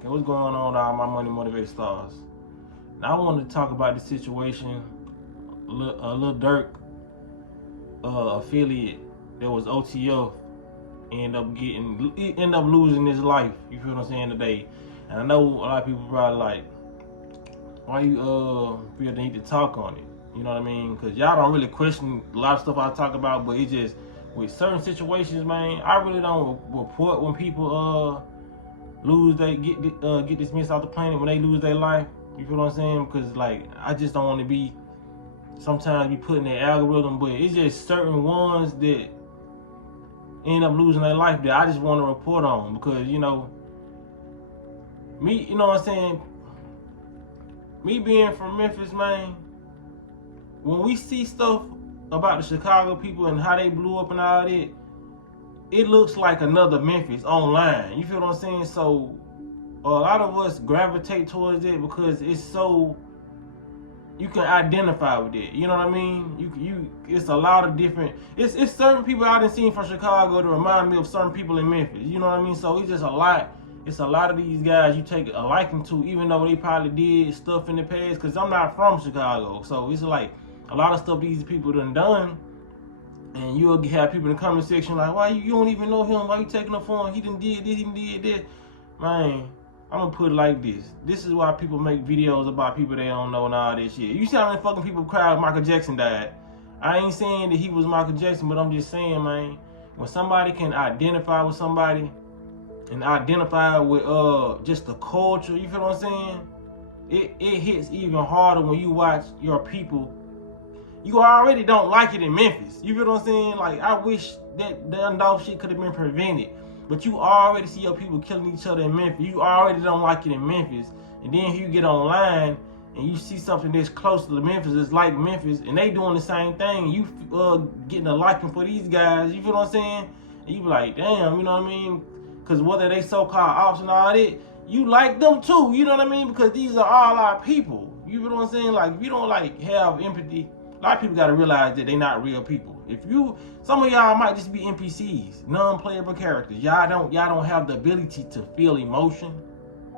Okay, what's going on, all my money motivated stars? Now I wanted to talk about the situation. Lil Durk affiliate that was OTF end up losing his life. You feel what I'm saying today? And I know a lot of people probably like, why you feel the need to talk on it? You know what I mean? Because y'all don't really question a lot of stuff I talk about, but it just with certain situations, man, I really don't report when people lose they get dismissed off the planet when they lose their life. You feel what I'm saying? Because like I just don't want to be sometimes be put in their algorithm, but it's just certain ones that end up losing their life that I just want to report on because me, you know what I'm saying? Me being from Memphis, man, when we see stuff about the Chicago people and how they blew up and all that, it looks like another Memphis online. You feel what I'm saying? So a lot of us gravitate towards it because it's so you can identify with it. You know what I mean? You it's a lot of different. It's certain people I done seen from Chicago to remind me of certain people in Memphis. You know what I mean? So it's just a lot. It's a lot of these guys you take a liking to, even though they probably did stuff in the past. Cause I'm not from Chicago, so it's like a lot of stuff these people done. And you'll have people in the comment section like, why you don't even know him? Why you taking up for him? He done did this, he done did that. Man, I'm gonna put it like this. This is why people make videos about people they don't know and all that shit. You see how many fucking people cry when Michael Jackson died? I ain't saying that he was Michael Jackson, but I'm just saying, man, when somebody can identify with somebody and identify with just the culture, you feel what I'm saying? It hits even harder when you watch your people. You already don't like it in Memphis. You feel what I'm saying? Like, I wish that dog shit could have been prevented. But you already see your people killing each other in Memphis. You already don't like it in Memphis. And then you get online and you see something that's close to Memphis, it's like Memphis, and they doing the same thing. You getting a liking for these guys. You feel what I'm saying? And you be like, damn, you know what I mean? Because whether they so-called ops and all that, you like them too. You know what I mean? Because these are all our people. You feel what I'm saying? Like, if you don't like have empathy, a lot of people got to realize that they're not real people. Some of y'all might just be NPCs, non-playable characters. Y'all don't have the ability to feel emotion.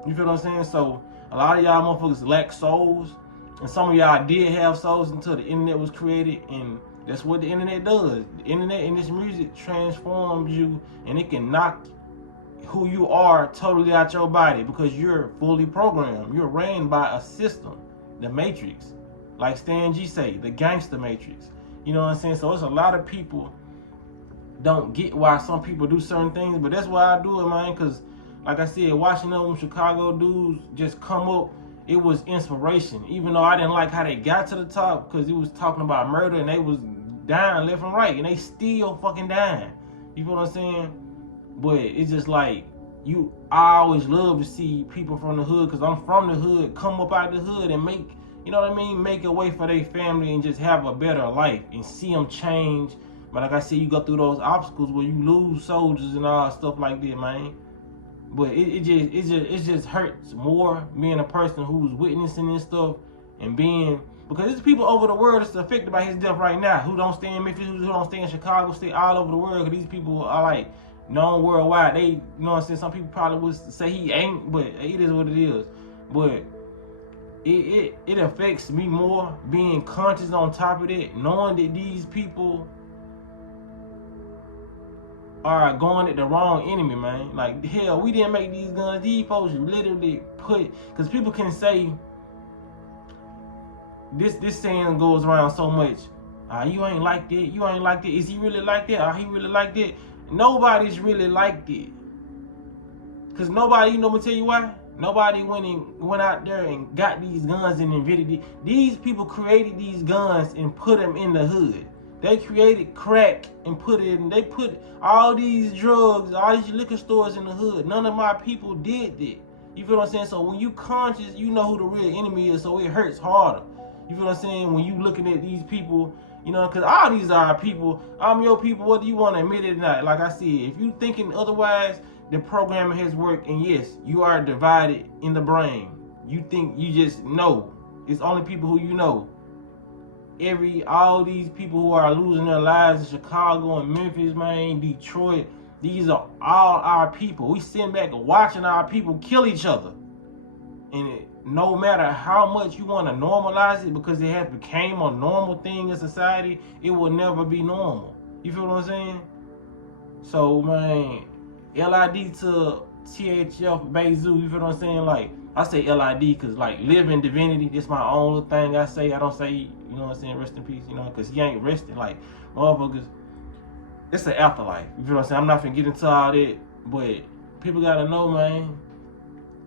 You feel what I'm saying? So a lot of y'all motherfuckers lack souls, and some of y'all did have souls until the internet was created, and that's what the internet does. The internet and this music transforms you, and it can knock who you are totally out your body because you're fully programmed. You're ran by a system, the Matrix. Like Stan G say, the gangster matrix. You know what I'm saying? So it's a lot of people don't get why some people do certain things, but that's why I do it, man. Cause like I said, watching them Chicago dudes just come up, it was inspiration. Even though I didn't like how they got to the top, cause it was talking about murder and they was dying left and right, and they still fucking dying. You feel what I'm saying? But it's just like I always love to see people from the hood, cause I'm from the hood, come up out the hood and make. You know what I mean? Make a way for their family and just have a better life and see them change. But like I said, you go through those obstacles where you lose soldiers and all stuff like that, man. But it just hurts more being a person who's witnessing this stuff and being, because there's people over the world that's affected by his death right now who don't stay in Memphis, who don't stay in Chicago, stay all over the world. Because these people are like known worldwide. They, you know what I'm saying? Some people probably would say he ain't, but it is what it is. But it affects me more being conscious on top of it, knowing that these people are going at the wrong enemy, man. Like, hell, we didn't make these guns. These folks literally because people can say, this saying goes around so much, you ain't like that, you ain't like that. Is he really like that? He really like that? Nobody's really like that. Because nobody, I'm going to tell you why. Nobody went out there and got these guns and invented it. These people created these guns and put them in the hood. They created crack and they put all these drugs, all these liquor stores in the hood. None of my people did that. You feel what I'm saying? So when you conscious, you know who the real enemy is, so it hurts harder. You feel what I'm saying? When you looking at these people, because all these are people. I'm your people, whether you want to admit it or not. Like I said, if you thinking otherwise, the programming has worked, and yes, you are divided in the brain. You think you just know. It's only people who you know. All these people who are losing their lives in Chicago and Memphis, man, Detroit, These are all our people. We sitting back and watching our people kill each other. And no matter how much you want to normalize it, because it has became a normal thing in society, it will never be normal. You feel what I'm saying? So, man, LID to THF Bayzoo, you feel what I'm saying? Like, I say LID because, like, live in divinity. This my only thing I say. I don't say, you know what I'm saying, rest in peace, you know, because he ain't resting. Like, motherfuckers, it's an afterlife. You feel what I'm saying? I'm not finna get into all that, but people gotta know, man.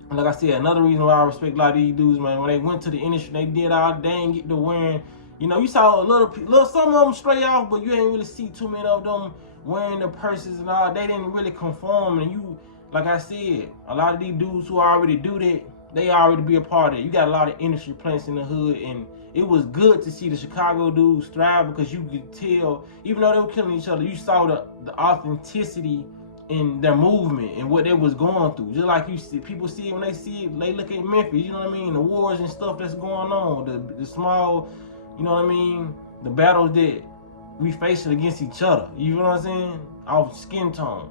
And like I said, another reason why I respect a lot of these dudes, man, when they went to the industry, they did all, they ain't get to wearing, you know, you saw a little some of them straight off, but you ain't really see too many of them wearing the purses and all. They didn't really conform. And you, like I said, a lot of these dudes who already do that, they already be a part of it. You got a lot of industry plants in the hood, and it was good to see the Chicago dudes thrive, because you could tell, even though they were killing each other, you saw the authenticity in their movement and what they was going through. Just like you see, people see it when they see it, they look at Memphis, you know what I mean? The wars and stuff that's going on, the small, you know what I mean? The battles that we facing against each other, you know what I'm saying? Off skin tone.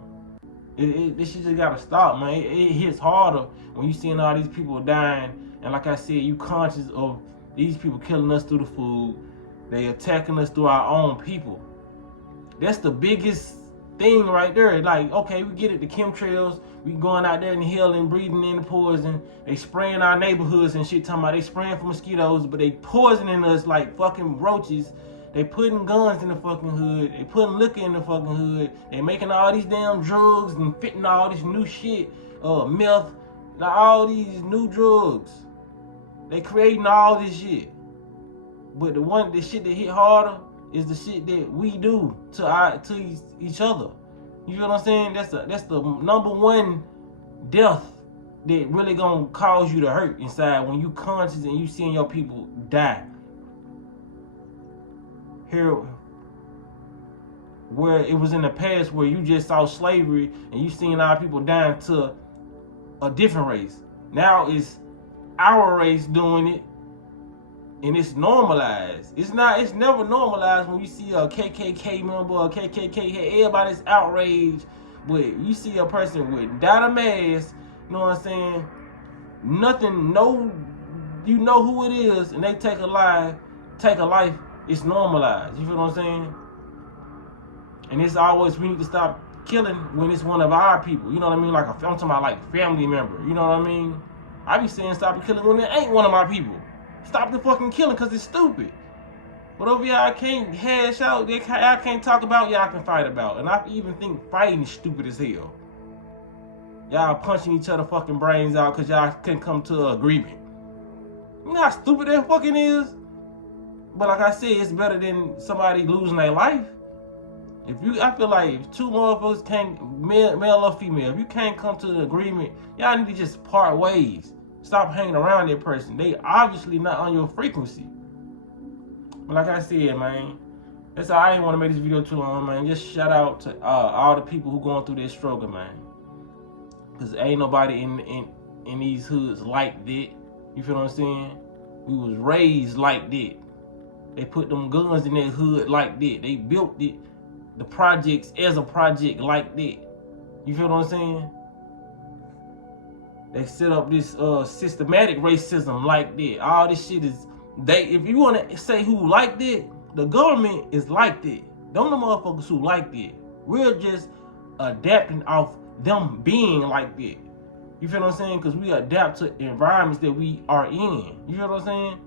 This shit just gotta stop, man. It hits harder when you seeing all these people dying, and like I said, you conscious of these people killing us through the food, they attacking us through our own people. That's the biggest thing right there. Like, okay, we get it, the chemtrails, we going out there in the hill and breathing in the poison. They spraying our neighborhoods and shit, talking about they spraying for mosquitoes, but they poisoning us like fucking roaches. They putting guns in the fucking hood. They putting liquor in the fucking hood. They making all these damn drugs and fitting all this new shit, meth, all these new drugs. They creating all this shit. But the shit that hit harder is the shit that we do to each other. You feel what I'm saying? That's the number one death that really gonna cause you to hurt inside, when you conscious and you seeing your people die. Here, where it was in the past, where you just saw slavery and you seen our people dying to a different race. Now it's our race doing it, and it's normalized. It's never normalized when you see a KKK member, a KKK, everybody's outraged. But you see a person without a mask, you know what I'm saying? Nothing, you know who it is, and they take a life, it's normalized. You feel what I'm saying? And it's always, we need to stop killing when it's one of our people. You know what I mean? Like, I'm talking about like family member. You know what I mean? I be saying stop killing when it ain't one of my people. Stop the fucking killing, because it's stupid. Whatever y'all can't hash out, y'all can't talk about, y'all can fight about. And I even think fighting is stupid as hell. Y'all punching each other fucking brains out because y'all couldn't come to an agreement. You know how stupid that fucking is? But like I said, it's better than somebody losing their life. I feel like if two motherfuckers can't, male or female, if you can't come to an agreement, y'all need to just part ways. Stop hanging around that person. They obviously not on your frequency. But like I said, man, that's all. I didn't want to make this video too long, man. Just shout out to all the people who going through this struggle, man. Because ain't nobody in these hoods like that. You feel what I'm saying? We was raised like that. They put them guns in that hood like that. They built it, the projects as a project like that. You feel what I'm saying? They set up this systematic racism like that. All this shit is, if you want to say who like that, the government is like that. Them the motherfuckers who like that. We're just adapting off them being like that. You feel what I'm saying? Because we adapt to environments that we are in. You feel what I'm saying?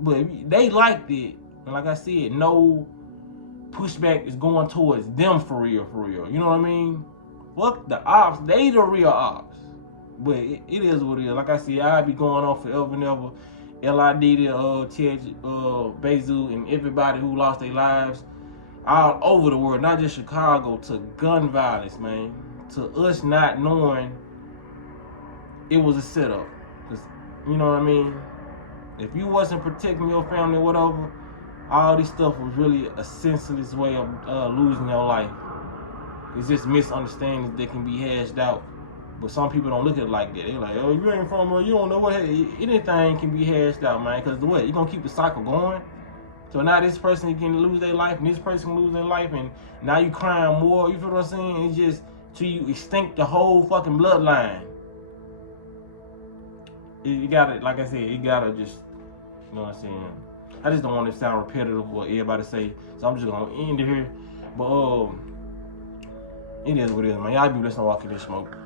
But they like that. And like I said, no pushback is going towards them for real, for real. You know what I mean? Fuck the ops. They the real ops. But it is what it is. Like I said, I'll be going on forever and ever. LID to Bayzoo, and everybody who lost their lives all over the world, not just Chicago, to gun violence, man. To us not knowing it was a setup. Cause, you know what I mean? If you wasn't protecting your family or whatever, all this stuff was really a senseless way of losing your life. It's just misunderstandings that can be hashed out. But some people don't look at it like that. They're like, oh, you ain't from, you don't know what, anything can be hashed out, man. Because the what? You're going to keep the cycle going. So now this person can lose their life, and this person can lose their life, and now you crying more. You feel what I'm saying? It's just till you extinct the whole fucking bloodline. You gotta, like I said, you gotta just, you know what I'm saying? I just don't want to sound repetitive what everybody say, so I'm just gonna end it here. But it is what it is, man. Y'all be listening to Walking This Smoke.